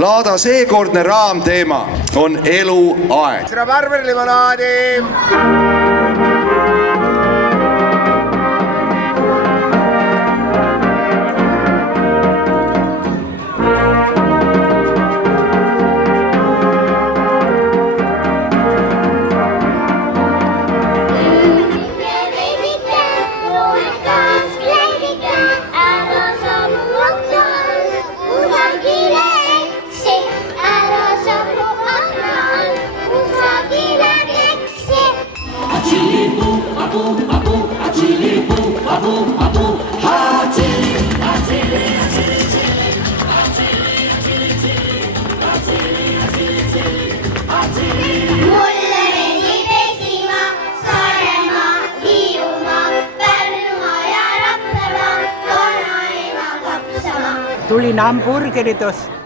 Laada seekordne raamteema on eluaeg. Seda barberlimonaadi! Tulin hamburgerit ostma.